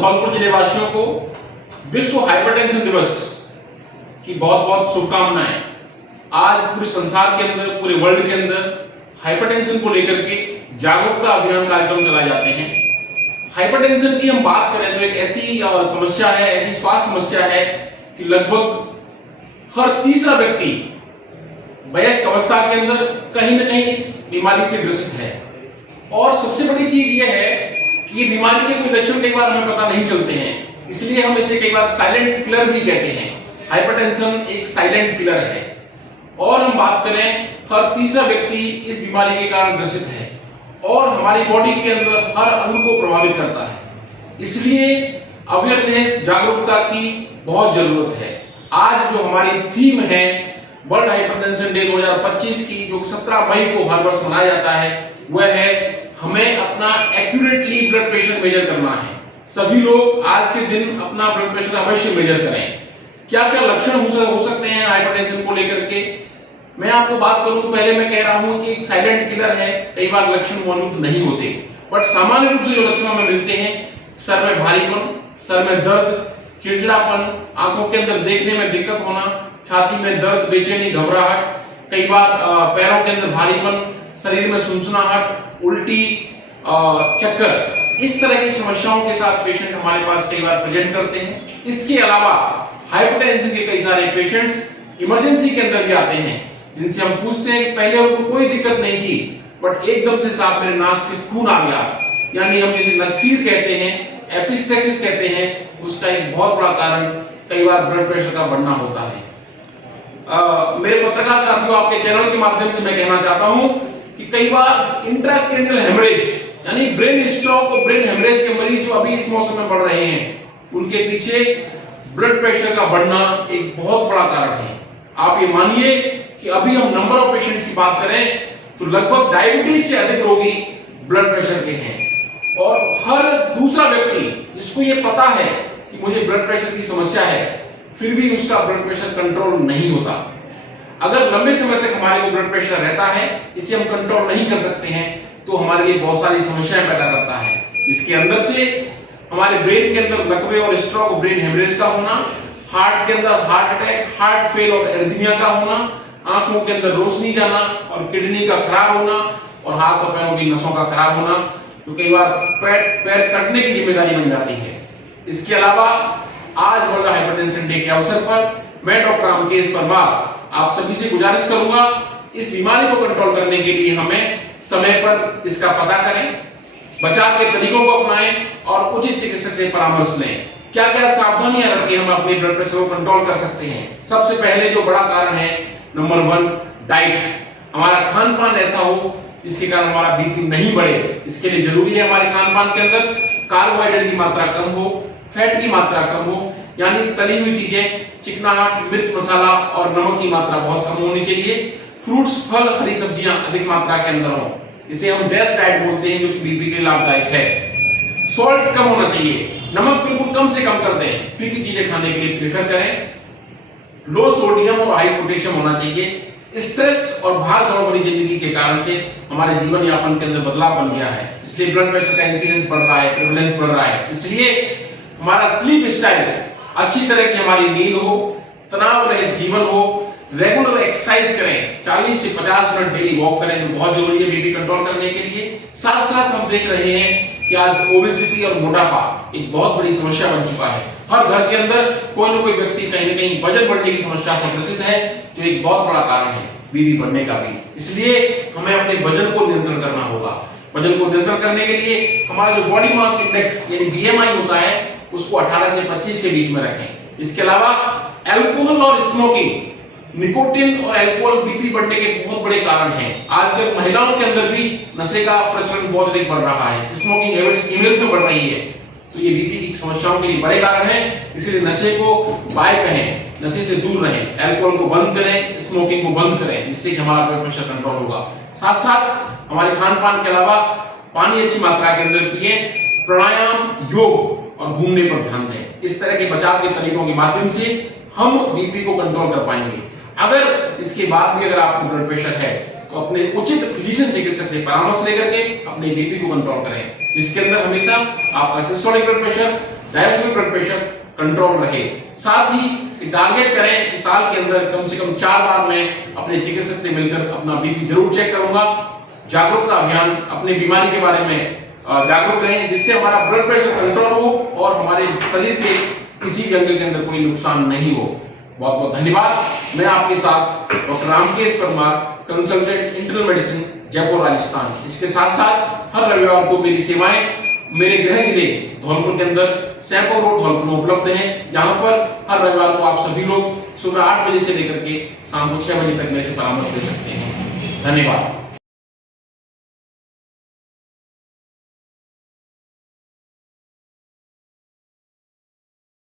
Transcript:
धौलपुर जिले वासियों को विश्व हाइपरटेंशन दिवस की बहुत बहुत शुभकामनाएं। आज पूरे संसार के अंदर, पूरे वर्ल्ड के अंदर हाइपरटेंशन को लेकर के जागरूकता अभियान कार्यक्रम चलाए जाते हैं। हाइपरटेंशन की हम बात करें तो एक ऐसी समस्या है, ऐसी स्वास्थ्य समस्या है कि लगभग हर तीसरा व्यक्ति वयस्क अवस्था के अंदर कहीं न कहीं इस बीमारी से ग्रसित है। और सबसे बड़ी चीज यह है कि ये बीमारी के कोई लक्षण कई बार हमें पता नहीं चलते हैं, इसलिए हम इसे कई बार साइलेंट किलर भी कहते हैं। हाइपरटेंशन एक साइलेंट किलर है और हम बात करें हर तीसरा व्यक्ति इस बीमारी के कारण ग्रसित है और हमारी बॉडी के अंदर हर अंग को प्रभावित करता है। इसलिए अवेयरनेस, जागरूकता की बहुत जरूरत है। आज जो हमारी थीम है वर्ल्ड हाइपरटेंशन डे 2025 की, जो 17 मई को हर वर्ष मनाया जाता है, वह है हमें अपना एक्यूरेटली ब्लड प्रेशर मेजर करना है। सभी लोग आज के दिन अपना ब्लड प्रेशर अवश्य मेजर करें। क्या क्या लक्षण हो सकते हैं हाइपरटेंशन को लेकर के, मैं आपको बात करूं तो पहले मैं कह रहा हूं कि एक साइलेंट किलर है, कई बार लक्षण मौजूद नहीं होते, बट सामान्य रूप से जो लक्षण हमें मिलते हैं, सर में भारीपन, सर में दर्द, चिड़चिड़ापन, आंखों के अंदर देखने में दिक्कत होना, छाती में दर्द, बेचैनी, घबराहट, कई बार पैरों के अंदर भारीपन, शरीर में सुनसुनाहट, उल्टी, चक्कर, इस तरह की समस्याओं के साथ पेशेंट हमारे पास कई बार प्रेजेंट करते हैं। इसके अलावा हाइपरटेंशन के कई सारे पेशेंट्स इमरजेंसी के अंदर भी आते हैं, जिनसे हम पूछते हैं कि पहले उनको कोई दिक्कत नहीं थी, बट एकदम से साहब मेरे नाक से खून आ गया, यानी हम जिसे नक्सीर कहते हैं, एपिस्टेक्सिस कहते हैं, उसका एक बहुत बड़ा कारण कई बार ब्लड प्रेशर का बढ़ना होता है। मेरे पत्रकार साथियों, आपके चैनल के माध्यम से मैं कहना चाहता हूं कि कई बार इंट्राक्रैनियल हेमरेज यानी ब्रेन स्ट्रोक और ब्रेन हेमरेज के मरीज जो अभी इस मौसम में बढ़ रहे हैं, उनके पीछे ब्लड प्रेशर का बढ़ना एक बहुत बड़ा कारण है। आप ये मानिए कि अभी हम नंबर ऑफ पेशेंट्स की बात करें तो लगभग डायबिटीज से अधिक रोगी ब्लड प्रेशर के हैं और हर दूसरा व्यक्ति जिसको ये पता है कि मुझे ब्लड प्रेशर की समस्या है, फिर भी उसका ब्लड प्रेशर कंट्रोल नहीं होता। अगर लंबे समय तक हमारे को ब्लड प्रेशर रहता है, इसे हम कंट्रोल नहीं कर सकते हैं, तो हमारे लिए बहुत सारी समस्याएं पैदा करता है। इसके अंदर से हमारे ब्रेन के अंदर लकवे और स्ट्रोक, ब्रेन हेमरेज का होना, हार्ट के अंदर हार्ट अटैक, हार्ट फेल और एरिथमिया का होना, आंखों के अंदर रोशनी जाना और किडनी का खराब होना और हाथ और पैरों की नसों का खराब होना, जो कई बार पैर कटने की जिम्मेदारी बन जाती है। इसके अलावा आज वर्ल्ड हाइपरटेंशन डे के अवसर पर मैं डॉक्टर रामकेश परमार आप सभी से गुजारिश करूंगा, इस बीमारी को कंट्रोल करने के लिए हमें समय पर इसका पता करें, बचाव के तरीकों को अपनाएं और उचित चिकित्सक से परामर्श लें। क्या क्या सावधानियां रख के हम अपने ब्लड प्रेशर को कंट्रोल कर सकते हैं? सबसे पहले जो बड़ा कारण है, नंबर 1 डाइट। हमारा खान पान ऐसा हो जिसके कारण हमारा बीपी नहीं बढ़े। इसके लिए जरूरी है हमारे खान पान के अंदर कार्बोहाइड्रेट की मात्रा कम हो, फैट की मात्रा कम हो, यानी तली हुई चीजें, चिकनाहट, मिर्च मसाला और नमक की मात्रा बहुत कम होनी चाहिए। फ्रूट्स, फल, हरी सब्जियां अधिक मात्रा के अंदर हो, इसे हम डैश डाइट बोलते हैं, जो कि बीपी के लिए लाभदायक है। सॉल्ट कम होना चाहिए, नमक बिल्कुल कम से कम कर दें, फीकी चीजें खाने के लिए प्रेफर करें। लो सोडियम और हाई पोटेशियम होना चाहिए। स्ट्रेस और भाग दौड़ भरी जिंदगी के कारण से हमारे जीवन यापन के अंदर बदलाव बन गया है, इसलिए ब्लड प्रेशर का इंसिडेंस बढ़ रहा है, प्रेवलेंस बढ़ रहा है। इसलिए हमारा स्लीप स्टाइल, अच्छी तरह की हमारी नींद हो, तनाव रहित जीवन हो, रेगुलर एक्सरसाइज करें, 40 से 50 मिनट डेली वॉक करें, जो बहुत जरूरी है बीपी कंट्रोल करने के लिए। साथ साथ हम देख रहे हैं कि आज ओबेसिटी और मोटापा एक बहुत बड़ी समस्या बन चुका है। हर घर के अंदर कोई ना कोई व्यक्ति कहीं न कहीं वजन बढ़ने की समस्या से ग्रसित है, जो एक बहुत बड़ा कारण है बीपी बढ़ने का भी। इसलिए हमें अपने वजन को नियंत्रण करना होगा। वजन को नियंत्रण करने के लिए हमारा जो बॉडी मास इंडेक्स यानी बीएमआई होता है, उसको 18 से 25 के बीच में रखें। इसके अलावा अल्कोहल और स्मोकिंग, निकोटीन और अल्कोहल बीपी बढ़ने के बहुत बड़े कारण हैं। आजकल महिलाओं के अंदर भी नशे का प्रचलन बहुत अधिक बढ़ रहा है, स्मोकिंग हैबिट्स फीमेल्स में बढ़ रही है, तो ये बीपी की समस्याओं के लिए बड़े कारण हैं। इसलिए नशे को बाय कहें, नशे से दूर रहें, अल्कोहल को बंद करें, स्मोकिंग को बंद करें, इससे हमारा ब्लड प्रेशर कंट्रोल होगा। साथ साथ हमारे खान पान के अलावा पानी अच्छी मात्रा के अंदर पिए, प्राणायाम, योग और घूमने पर ध्यान दें। इस तरह के बचाव के तरीकों के माध्यम से हम बीपी को कंट्रोल कर पाएंगे। अगर इसके बाद भी अगर आपको ब्लड प्रेशर है, तो अपने उचित फिजिशियन चिकित्सक से परामर्श लेकर के अपने बीपी को कंट्रोल करें, जिसके अंदर हमेशा आपका systolic blood pressure, diastolic blood pressure control रहे। साथ ही टारगेट करें कि साल के अंदर कम से कम 4 बार मैं अपने चिकित्सक से मिलकर अपना बीपी जरूर चेक करूंगा। जागरूकता अभियान, अपनी बीमारी के बारे में जागरूक रहें, जिससे हमारा ब्लड प्रेशर कंट्रोल हो और हमारे शरीर के किसी भी अंग के अंदर कोई नुकसान नहीं हो। बहुत बहुत धन्यवाद। मैं आपके साथ doctor Ramkesh Parmar, consultant internal medicine, Jaipur Rajasthan. इसके साथ साथ हर रविवार को मेरी सेवाएं मेरे गृह जिले धौलपुर के अंदर सैंपो रोड धौलपुर में उपलब्ध है, जहां पर हर रविवार को आप सभी लोग सुबह 8 बजे से लेकर के शाम को 6 बजे तक मेरे से परामर्श ले सकते हैं। धन्यवाद।